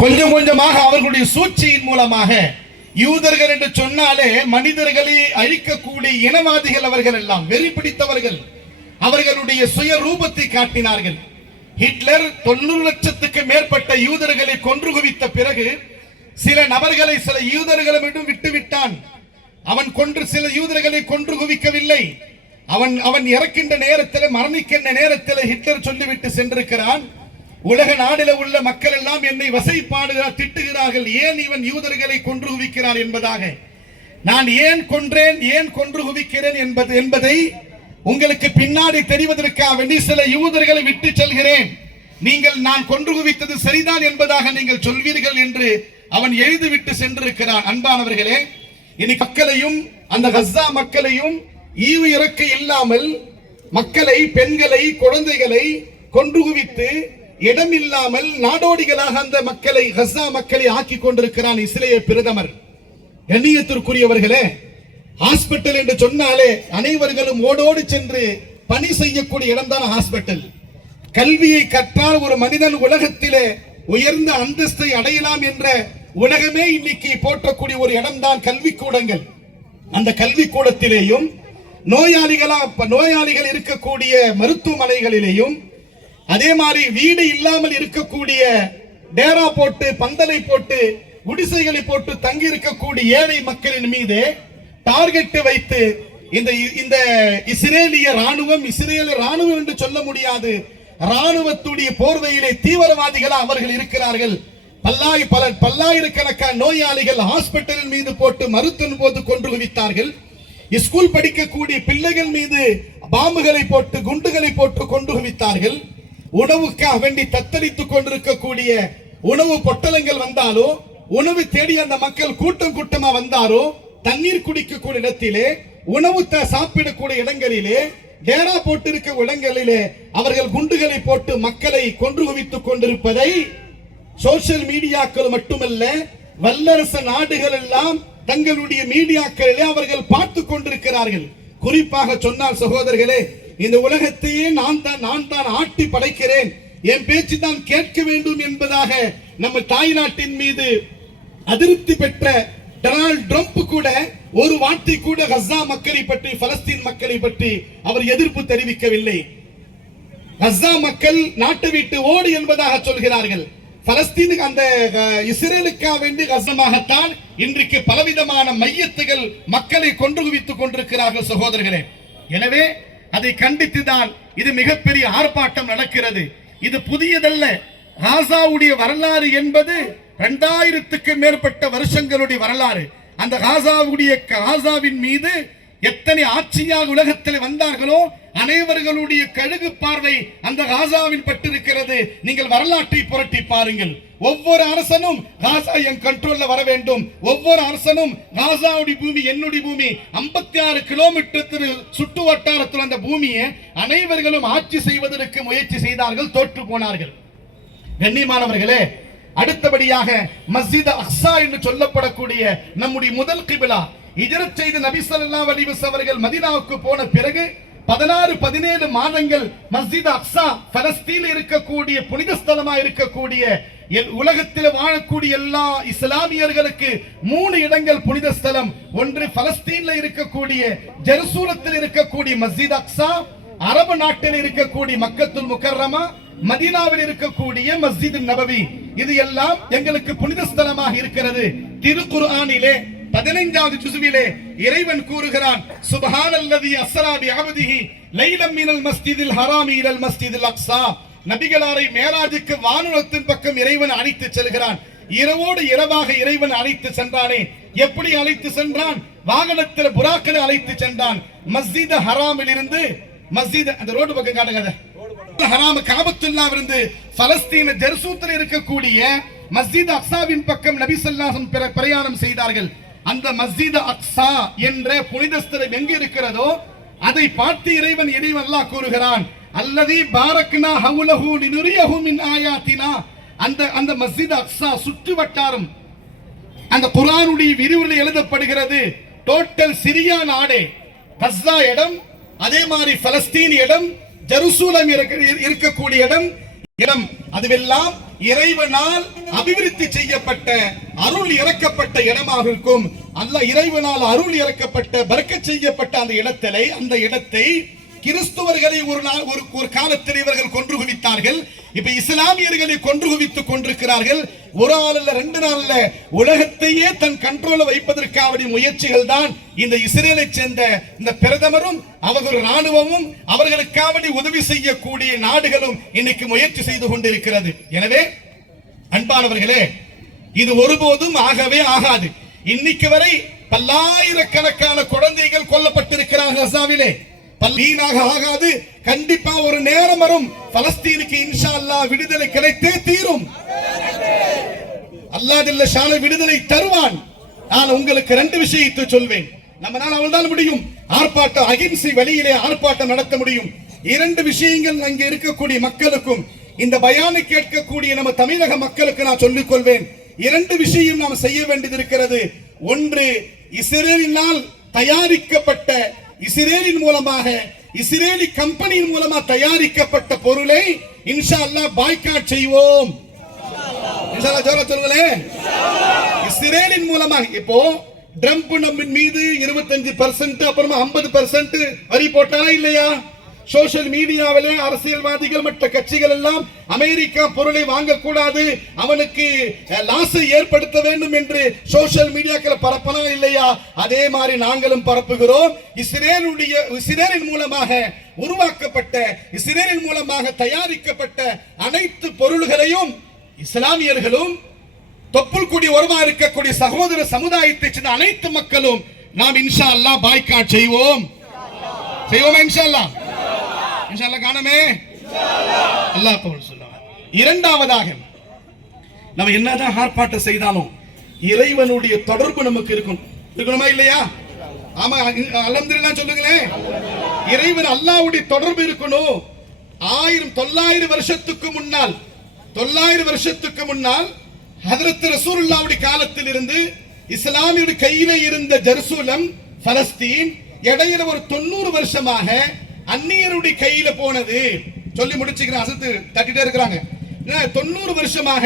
கொஞ்சம் கொஞ்சமாக அவர்களுடைய சூழ்ச்சியின் மூலமாக யூதர்கள் என்று சொன்னாலே மனிதர்களை அழிக்கக்கூடிய இனவாதிகள் அவர்கள் எல்லாம் வெறி பிடித்தவர்கள். அவர்களுடைய சுய ரூபத்தை காட்டினார்கள். ஹிட்லர் 90 லட்சத்துக்கு மேற்பட்ட யூதர்களை கொன்று குவித்த பிறகு சில நபர்களை சில யூதர்களிடம் விட்டுவிட்டான். அவன் சில யூதர்களை கொன்று குவிக்கவில்லை. அவன் இறக்கின்ற நேரத்தில், மரணிக்கின்ற நேரத்தில் ஹிட்லர் சொல்லிவிட்டு சென்றிருக்கிறான், உலக நாடில் உள்ள மக்கள் எல்லாம் என்னை வசைப்பாடுகிறார், திட்டுகிறார்கள், ஏன் இவன் யூதர்களை கொன்று குவிக்கிறான் என்பதாக. நான் ஏன் கொன்றேன், ஏன் கொன்று குவிக்கிறேன் என்பதை உங்களுக்கு பின்னாடி தெரிவதற்காக வேண்டி சில யூதர்களை விட்டு செல்கிறேன். நீங்கள் நான் கொன்று குவித்தது சரிதான் என்பதாக நீங்கள் சொல்வீர்கள் என்று அவன் எழுதிவிட்டு சென்றிருக்கிறான். அன்பானவர்களே, இனி மக்களையும் அந்த கஸ்ஸா மக்களையும் ஈவு இறக்க இல்லாமல் மக்களை, பெண்களை, குழந்தைகளை கொன்று குவித்து இடம் இல்லாமல் நாடோடிகளாக அந்த மக்களை, கஸ்ஸா மக்களை ஆக்கி கொண்டிருக்கிறான் இஸ்ரேல் பிரதமர். கண்ணியத்திற்குரியவர்களே, ஹாஸ்பிட்டல் என்று சொன்னாலே அனைவர்களும் ஓடோடு சென்று பணி செய்யக்கூடிய இடம்தான் ஹாஸ்பிட்டல். கல்வியை கற்றால் ஒரு மனிதன் உலகத்திலே உயர்ந்த அந்தஸ்தை அடையலாம் என்ற உலகமே இன்னைக்கு போற்றக்கூடிய ஒரு இடம்தான் கல்விக்கூடங்கள். அந்த கல்விக்கூடத்திலேயும் நோயாளிகள் இருக்கக்கூடிய மருத்துவமனைகளிலேயும், அதே மாதிரி வீடு இல்லாமல் இருக்கக்கூடிய டேரா போட்டு, பந்தலை போட்டு, குடிசைகளை போட்டு தங்கி இருக்கக்கூடிய ஏழை மக்களின் மீது டார்கெட் வைத்து இந்த இஸ்ரேலிய ராணுவம், இஸ்ரேலிய ராணுவம் என்று சொல்ல முடியாது, ராணுவத்துடைய போர்வையிலே தீவிரவாதிகள் அவர்கள் இருக்கிறார்கள். பல்லாயிரக்கணக்கான நோயாளிகள் ஹாஸ்பிட்டலின் மீது போட்டு மருத்துவம் போது கொன்று குவித்தார்கள். ஸ்கூல் படிக்கக்கூடிய பிள்ளைகள் மீது பாம்புகளை போட்டு, குண்டுகளை போட்டு கொண்டு குவித்தார்கள். உணவுக்காக வேண்டி தத்தளித்துக் கொண்டிருக்கக்கூடிய உணவு பொட்டலங்கள் வந்தாலோ, உணவு தேடி அந்த மக்கள் கூட்டம் கூட்டமா வந்தாரோ, தண்ணீர் குடிக்கக்கூடிய இடத்திலே, உணவு சாப்பிடக்கூடிய இடங்களிலே, டேரா போட்டிருக்க இடங்களிலே அவர்கள் குண்டுகளை போட்டு மக்களை கொன்று குவித்துக் கொண்டிருப்பதை சோசியல் மீடியாக்கள் மட்டுமல்ல, வல்லரசு நாடுகள் எல்லாம் தங்களுடைய மீடியாக்களிலே அவர்கள் பார்த்து கொண்டிருக்கிறார்கள். குறிப்பாக சொன்னால் சகோதரர்களே, இந்த உலகத்தையே நான் தான் ஆட்டி படைக்கிறேன், என் பேச்சு தான் கேட்க வேண்டும் என்பதாக நம்ம தாய்நாட்டின் மீது அதிருப்தி பெற்ற டொனால்ட் ட்ரம்ப் கூட ஒரு வார்த்தை கூட கஸ்ஸா மக்களை பற்றி, பலஸ்தீன் மக்களை பற்றி அவர் எதிர்ப்பு தெரிவிக்கவில்லை. கஸ்ஸா மக்கள் நாட்டை விட்டு ஓடு என்பதாக சொல்கிறார்கள். பலஸ்தீனுக்கு, அந்த இஸ்ரேலுக்காக வேண்டி கஸ்ஸமாகத்தான் இன்றைக்கு பலவிதமான மையத்துகள் மக்களை கொன்று குவித்துக் கொண்டிருக்கிறார்கள் சகோதரர்களே. எனவே அதை கண்டித்துதான் இது மிகப்பெரிய ஆர்ப்பாட்டம் நடக்கிறது. இது புதியதல்ல. காசாவுடைய வரலாறு என்பது 2000க்கு மேற்பட்ட வருஷங்களுடைய வரலாறு. அந்த காசாவின் மீது எத்தனை ஆட்சியாக உலகத்தில் வந்தார்களோ அனைவர்களுடைய கழுகு பார்வை அந்த காசாவின் பட்டிருக்கிறது. நீங்கள் வரலாற்றை புரட்டி பாருங்கள். ஒவ்வொரு அரசனும் காசா என் கண்ட்ரோல்ல வர வேண்டும், ஒவ்வொரு அரசனும் காசாவுடைய பூமி என்னுடைய பூமி, 56 கிலோமீட்டர் சுற்று வட்டாரத்தில் அந்த பூமியை அனைவர்களும் ஆட்சி செய்வதற்கு முயற்சி செய்தார்கள், தோற்று போனார்கள். கண்ணியமானவர்களே, அடுத்தபடியாக மஸ்ஜித் அக்ஸா என்று சொல்லப்படக்கூடிய நம்முடைய முதல் கிபிலா, ஹிஜ்ரத் செய்த நபி ஸல்லல்லாஹு அலைஹி வஸல்லம் அவர்கள் மதீனாவுக்கு போன பிறகு 16-17 மாதங்கள் மஸ்ஜித் அக்ஸா பலஸ்தீனில் இருக்கக்கூடிய புனித ஸ்தலமா இருக்கக்கூடிய உலகத்தில் வாழக்கூடிய எல்லா இஸ்லாமியர்களுக்கு 3 இடங்கள் புனித ஸ்தலம். ஒன்று பலஸ்தீன்ல இருக்கக்கூடிய ஜெருசலத்தில் இருக்கக்கூடிய மஸ்ஜித் அக்ஸா, அரபு நாட்டில் இருக்கக்கூடிய மக்கத்துல் முக்கர்ரமா, மதீனாவில் இருக்கக்கூடிய மஸ்ஜித் நபவி. இது எல்லாம் எங்களுக்கு புனித ஸ்தலமாக இருக்கிறது. திருக்குர்ஆனிலே 15வது ஜுஸ்விலே இறைவன் கூறுகிறான், சுப்ஹானல்லதி அஸ்ரா பிஅப்திஹி லைலம் மினல் மஸ்ஜிதில் ஹராமி இலல் மஸ்ஜிதில் அக்ஸா. நபிகளாரை மேராஜுக்கு வானுலகத்தின் பக்கம் இறைவன் அழைத்து செல்கிறான். இரவோடு இரவாக இறைவன் அழைத்து சென்றானே, எப்படி அழைத்து சென்றான்? வாகனத்தில் புறாக்களை அழைத்து சென்றான். மஸ்ஜித் ஹராமில் இருந்து மஸ்ஜித், அந்த ரோடு பக்கம் காட்டுங்க, ஹராம் காபத்துல்லாவிலிருந்து பலஸ்தீன் ஜெருசலத்தில் இருக்கக்கூடிய மஸ்ஜித் அக்ஸாவின் பக்கம் நபி ஸல்லல்லாஹு அலைஹி வஸல்லம் பிரயாணம் செய்தார்கள். அந்த மஸ்ஜித் அக்ஸா என்ற புனித ஸ்தலம் எங்கு இருக்கிறதோ அதை பார்த்து இறைவன் அல்லாஹ் கூறுகிறான், அல்லதி பாரக்னா ஹவுலஹு லினுரியஹு மின் ஆயாத்தினா. அந்த மஸ்ஜித் அக்ஸா சுற்று வட்டாரம் அந்த குர்ஆனுடைய விரிவுரையில் எழுதப்படுகிறது. டோட்டல் சிரியா நாடே, கஸ்ஸா இடம், அதே மாதிரி பலஸ்தீன் இடம், ஜெருசலம் இருக்கக்கூடிய இடம், இடம் அதுவெல்லாம் இறைவனால் அபிவிருத்தி செய்யப்பட்ட அருள் இறக்கப்பட்ட இடமாக இருக்கும். அல்லாஹ் இறைவனால் அருள் இறக்கப்பட்ட பரக்கத் செய்யப்பட்ட அந்த இடத்தை கிறிஸ்துவர்களை ஒரு காலத்தில் இவர்கள் கொன்று குவித்தார்கள். இப்ப இஸ்லாமியர்களை கொன்று குவித்துக் கொண்டிருக்கிறார்கள். ஒரு நாள் அல்ல, 2 நாள் அல்ல, உலகத்தையே தன் கண்ட்ரோல வைப்பதற்கான முயற்சிகள் தான் இந்த இஸ்ரேலை சேர்ந்த இந்த பிரதமரும் அவர்கள் ராணுவமும் அவர்களுக்காக உதவி செய்யக்கூடிய நாடுகளும் இன்னைக்கு முயற்சி செய்து கொண்டிருக்கிறது. எனவே அன்பானவர்களே, இது ஒருபோதும் ஆகவே ஆகாது. இன்னைக்கு வரை பல்லாயிரக்கணக்கான குழந்தைகள் கொல்லப்பட்டிருக்கிறார்கள் கசாவிலே. வீணாக ஆகாது. கண்டிப்பா ஒரு நேரம் வரும், பலஸ்தீனுக்கு இன்ஷா அல்லாஹ் விடுதலை கிடைத்தே தீரும். அல்லாஹ் ஜல்ல ஷான விடுதலை தருவான். நான் உங்களுக்கு 2 விஷயத்தை சொல்வேன். நம்மால் அவள்தான் முடியும். ஆர்ப்பாட்டம், அகிம்சை வழியிலே ஆர்ப்பாட்டம் நடத்த முடியும். 2 விஷயங்கள் அங்கே இருக்கக்கூடிய மக்களுக்கும் இந்த பயானை கேட்கக்கூடிய நம்ம தமிழக மக்களுக்கு நான் சொல்லிக் கொள்வேன். 2 விஷயம் நாம் செய்ய வேண்டியது இருக்கிறது. ஒன்று, இஸ்ரேலினால் தயாரிக்கப்பட்ட, இஸ்ரேலின் மூலமாக, இஸ்ரேலி கம்பெனியின் மூலமா தயாரிக்கப்பட்ட பொருளை இன்ஷா அல்லாஹ் பாய்காட் செய்வோம். இன்ஷா அல்லாஹ் ஜோரா சொல்லுங்களேன். இஸ்ரேலின் மூலமாக இப்போ ட்ரம்ப் நம்ம மீது 25% அப்புறமா 50% வரி போட்டாரா இல்லையா? சோசியல் மீடியாவிலே அரசியல்வாதிகள் மற்ற கட்சிகள் எல்லாம் அமெரிக்கா பொருளை வாங்கக்கூடாது, அவனுக்கு லாஸை ஏற்படுத்த வேண்டும் என்று சோசியல் மீடியாக்கள் பரப்பலாம் இல்லையா? அதே மாதிரி நாங்களும் பரப்புகிறோம். இஸ்ரேலின் மூலமாக உருவாக்கப்பட்ட, இஸ்ரேலின் மூலமாக தயாரிக்கப்பட்ட அனைத்து பொருள்களையும் இஸ்லாமியர்களும் தொப்புள் கூடி உறவா இருக்கக்கூடிய சகோதர சமுதாயத்தை சேர்ந்த அனைத்து மக்களும் நாம் இன்ஷா அல்லாஹ் பாய்காட் செய்வோம். இன்ஷா அல்லாஹ். இன்ஷா அல்லாஹ் காணமே அல்லாஹ் கபூல் சொல்லுவாங்க. இரண்டாவதாக, நம்ம என்னதான் ஆர்ப்பாட்டம் செய்தாலும் இறைவனுடைய தொடர்பு நமக்கு இருக்கணுமா இல்லையா? ஆமா, அல்ஹம்துலில்லாஹ் சொல்லுங்களேன். இறைவன் அல்லாஹ்வுடைய தொடர்பு இருக்கணும். 900 வருஷத்துக்கு முன்னால், 900 வருஷத்துக்கு முன்னால் ஹஜ்ரத் ரசூலுல்லாஹ்வுடைய காலத்தில் இருந்து இஸ்லாமியுடைய கையில இருந்த ஜெருசலம், பலஸ்தீன் இடையில ஒரு 90 வருஷமாக அந்நியருடைய கையில போனது. சொல்லி முடிச்சுக்கிறேன், அசத்து தட்டிட்டே இருக்கிறாங்க. 90 வருஷமாக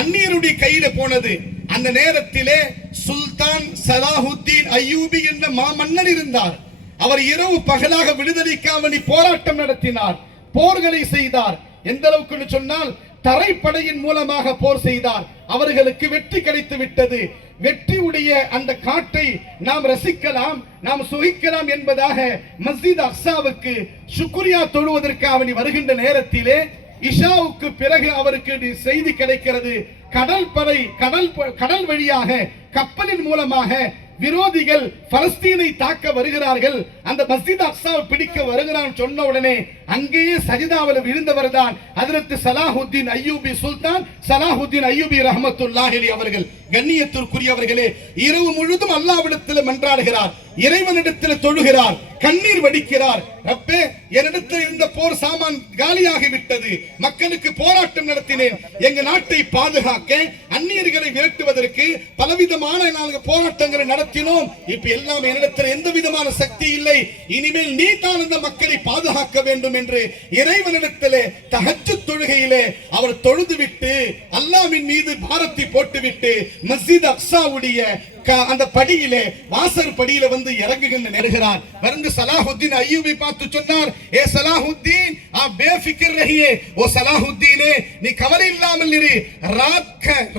அந்நியருடைய கையில போனது. அந்த நேரத்திலே சுல்தான் சலாஹுத்தீன் அய்யூபி என்ற மாமன்னர் இருந்தார். அவர் இரவு பகலாக விடுதலைக்காக போராட்டம் நடத்தினார், போர்களை செய்தார். எந்த அளவுக்கு சொன்னால் தரைப்படையின் மூலமாக போர் செய்தார். அவர்களுக்கு வெற்றி கிடைத்து விட்டது. வெற்றியுடைய அந்த காட்டை நாம் ரசிக்கலாம், நாம் சுகிக்கலாம் என்பதாக மஸ்ஜித் அக்ஸாவுக்கு சுக்ரியா தொழுவதற்காக வருகின்ற நேரத்திலே இஷாவுக்கு பிறகு அவருக்கு செய்தி கிடைக்கிறது. கடல் வழியாக கப்பலின் மூலமாக விரோதிகள் பலஸ்தீனை தாக்க வருகிறார்கள், அந்த மஸ்ஜித் அக்ஸாவை பிடிக்க வருகிறான் சொன்ன உடனே அங்கேயே சஜிதாவில் விழுந்தவர் தான் ஹஜ்ரத் சலாஹுத்தீன் அய்யூபி, சுல்தான் சலாஹுத்தீன் அய்யூபி ரஹ்மத்துல்லாஹி அலைஹி அவர்கள். கண்ணியத்திற்குரியவர்களே, இரவு முழுதும் அல்லாஹ்விடத்தில் மன்றாடுகிறார், இறைவனிடத்தில் தொழுகிறார், கண்ணீர் வடிக்கிறார். ரப்பே, என்னிடத்தில் இருந்த போர் சாமான் காலியாகி விட்டது, மக்களுக்கு போராட்டம் நடத்தினேன், எங்க நாட்டை பாதுகாக்க, அந்நியர்களை விரட்டுவதற்கு பலவிதமான நாங்கள் போராட்டங்களை நடத்தினோம். இப்ப எல்லாம் என்னிடத்தில் எந்த விதமான சக்தி இல்லை, இனிமேல் நீ தான் அந்த மக்களை பாதுகாக்க வேண்டும் என்று இறைவனிடத்திலே தஹஜ்ஜுத் தொழுகையிலே அவர் தொழுதுவிட்டு அல்லாஹ்வின் மீது பாரத்தை போட்டுவிட்டு மஸ்ஜித் அக்ஸாவுடைய அந்த படியிலே, வாசல் படியில வந்து இறங்குகின்ற நெருகிறார். வந்து சலாஹுத்தீன் அய்யூபி பார்த்து சொன்னார், ஏ சலாஹுத்தீன், आप बेफिक्र रहिए, ओ सलाहुद्दीने, நீ கவலை இல்லாமல் இரு.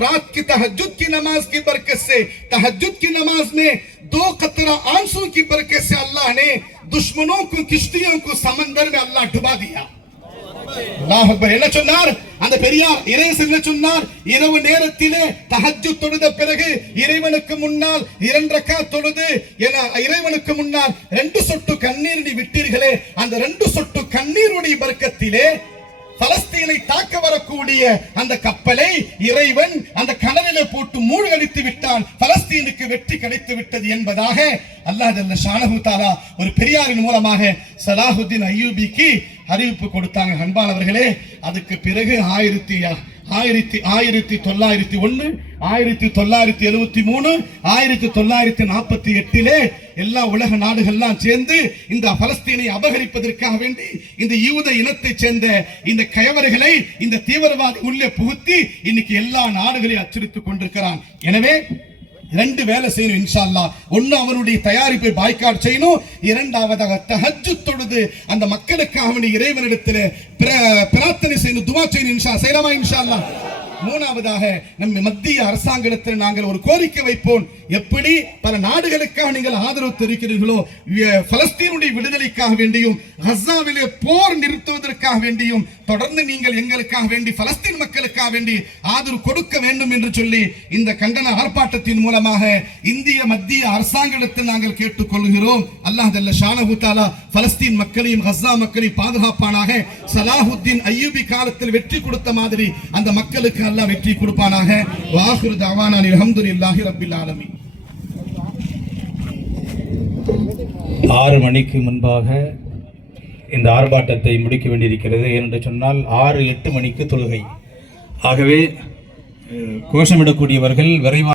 रात की तहज्जुद की नमाज की बरकत से, तहज्जुद की नमाज में 2 कतरा आंसू की बरकत से अल्लाह ने दुश्मनों को, किश्तियों को समंदर में अल्लाह डुबा दिया. அல்லாஹ் அக்பர். என்ன சொன்னார் அந்த பெரியார் இறைவன்? என்ன சொன்னார்? இரவு நேரத்திலே தஹஜ்ஜுத் தொழுத பிறகு இறைவனுக்கு முன்னால் 2 ரக்காத் தொழுது இறைவனுக்கு முன்னால் 2 சொட்டு கண்ணீர் நீ விட்டீர்களே, அந்த 2 சொட்டு கண்ணீருடைய பரக்கத்திலே பலஸ்தீனை தாக்க வரக்கூடிய அந்த கப்பலை இறைவன் அந்த கடலிலே போட்டு மூழ்கடித்து விட்டான், பலஸ்தீனுக்கு வெற்றி கிடைத்து விட்டது என்பதாக அல்லாஹ் ஜல்ல ஷானஹு தஆலா ஒரு பெரியாரின் மூலமாக சலாஹுத்தீன் அய்யூபிக்கு அறிவிப்பு கொடுத்தாங்க. அன்பானவர்களே, அதுக்கு பிறகு 1901, 1973, 1948 எல்லா உலக நாடுகள்லாம் சேர்ந்து இந்த பலஸ்தீனை அபகரிப்பதற்காக வேண்டி இந்த யூத இனத்தை சேர்ந்த இந்த கயவர்களை இந்த தீவிரவாதி உள்ளே புகுத்தி இன்னைக்கு எல்லா நாடுகளையும் அச்சுறுத்திக் கொண்டிருக்கிறான். எனவே ரெண்டு வேலை செய்யணும் இன்ஷா அல்லாஹ். ஒன்னு அவனுடைய தயாரிப்பை பாய்காட் செய்யணும், இரண்டாவதாக தஹஜ்ஜுத் தொழுது அந்த மக்களுக்காக இறைவனிடத்தில் பிரார்த்தனை செய்யணும், துஆ செய்யணும். இன்ஷா செய்யலாமா இன்ஷா அல்லாஹ். மூணாவதாக நம்ம மத்திய அரசாங்கத்தில் நாங்கள் ஒரு கோரிக்கை வைப்போம். எப்படி பல நாடுகளுக்காக நீங்கள் ஆதரவு தெரிவிக்கிறீர்களோ, பலஸ்தீனுடைய விடுதலைக்காக வேண்டியும் கஸாவிலே போர் நிறுத்துவதற்காக வேண்டியும் தொடர்ந்து நீங்கள் எங்களுக்காக வேண்டி பலஸ்தீன் மக்களுக்காக வேண்டி ஆதரவு கொடுக்க வேண்டும் என்று சொல்லி இந்த கண்டன ஆர்ப்பாட்டத்தின் மூலமாக இந்திய மத்திய அரசாங்கத்தில் நாங்கள் கேட்டுக்கொள்கிறோம். அல்லாஹ் ஜல்ல ஷானஹு தஆலா பலஸ்தீன் மக்களையும் கஸா மக்களையும் பாதுகாப்பானாக. சலாஹுத்தீன் அய்யூபி காலத்தில் வெற்றி கொடுத்த மாதிரி அந்த மக்களுக்கு அல்லாஹ் வெற்றி கொடுப்பானாக. வாஹிரு தஅவானா அல்ஹம்துலில்லாஹி ரப்பில் ஆலமீன். 6 மணிக்கு முன்பாக இந்த ஆர்ப்பாட்டத்தை முடிக்க வேண்டியிருக்கிறது. ஏனென்று சொன்னால் 6-8 மணிக்கு தொழுகை. ஆகவே கோஷமிடக்கூடியவர்கள் விரைவாக